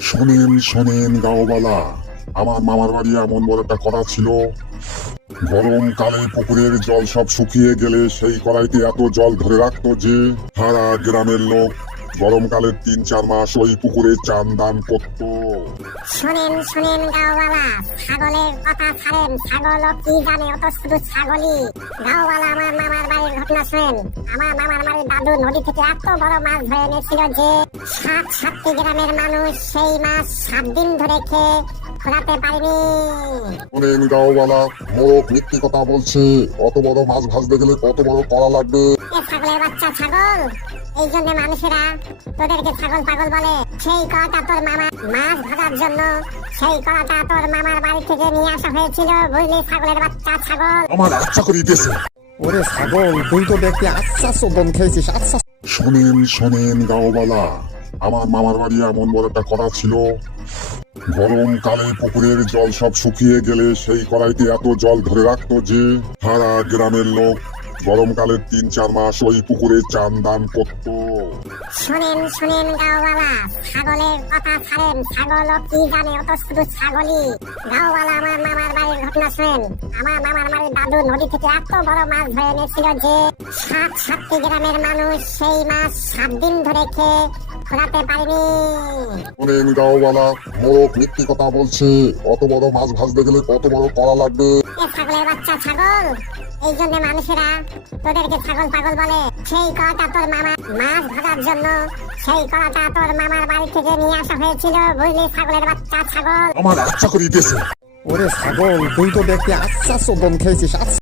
শোনেন শোনেন, গাঁওবালা। আমার মামার বাড়ি এমন বড় একটা কড়া ছিল। গরমকালে পুকুরের জল সব শুকিয়ে গেলে সেই কড়াইতে এত জল ধরে রাখতো যে সারা গ্রামের লোক গরমকালের তিন চার মাস ওই পুকুরে চান দান করতো। শোনেন শোনেন গাওয়ালা ছাগলের কথা ছাড়েন। ছাগল কি জানে? অত শুধু ছাগলই। গাওয়ালা আমার মামার বাড়ির ঘটনা শোনেন। আমার মামার বাড়ির দাদু নদী থেকে এত বড় মাছ ধরে এনেছিল যে সাত সাতটি গ্রামের মানুষ সেই মাছ সাত দিন ধরে খেয়ে ফোরাতে পারেনি। শোনেন গাঁওবালা মোরক মিথ্যে কথা বলছে। অত বড় মাছ ভাজতে গেলে কত বড় কড়া লাগবে? ছাগলের বাচ্চা ছাগল। এই জন্য মানুষেরা তোদেরকে ছাগল পাগল বলে। সেই কড়াটা তোর মামা মাছ ভাজার জন্য সেই কড়াটা তোর মামার বাড়ি থেকে নিয়ে আসা হয়েছিল বুঝলি ছাগলের বাচ্চা ছাগল। আমার আচ্ছা করে দিতেছে ওরে ছাগল তুই তো দেখতে আচ্ছা চোদন খেয়েছিস আচ্ছা শোনেন শোনেন গাঁওবালা আমার মামার বাড়ি এমন বড় একটা কড়া ছিল। গরমকালে পুকুরের জল সব শুকিয়ে গেলে সেই কড়াইতে এত জল ধরে রাখতো যে সারা গ্রামের লোক গরমকালের তিন চার মাস ওই পুকুরে চান দান করতো। শুনেন শুনেন গাওয়ালা ছাগলের কথা ছাড়েন। ছাগল কি জানে অত শুধু ছাগলই। গাওয়ালা আমার মামার বাড়ির ঘটনা শুনেন। আমার মামার বাড়ির দাদু নদী থেকে এত বড় মাছ ধরে এনেছিল যে সাত সাতটি গ্রামের মানুষ সেই মাছ সাত দিন ধরে খেয়ে ফোরাতে পারেনি। শোনেন মোরক মিথ্যে কথা বলছে। অত বড় মাছ ভাজতে গেলে কত বড় কড়া লাগবে। ছাগলের বাচ্চা ছাগল এই জন্য মানুষেরা তোদেরকে ছাগল পাগল বলে সেই কলাটা তোর মামা মাছ ভাজার জন্য সেই কলাটা তোর মামার বাড়ি থেকে নিয়ে আসা হয়েছিল বুঝলি ছাগলের বাচ্চা ছাগল? আমার আচ্ছা করে দিয়েছে ওরে ছাগল তুই তো দেখতে আচ্ছা সদন খেয়েছিস আচ্ছা।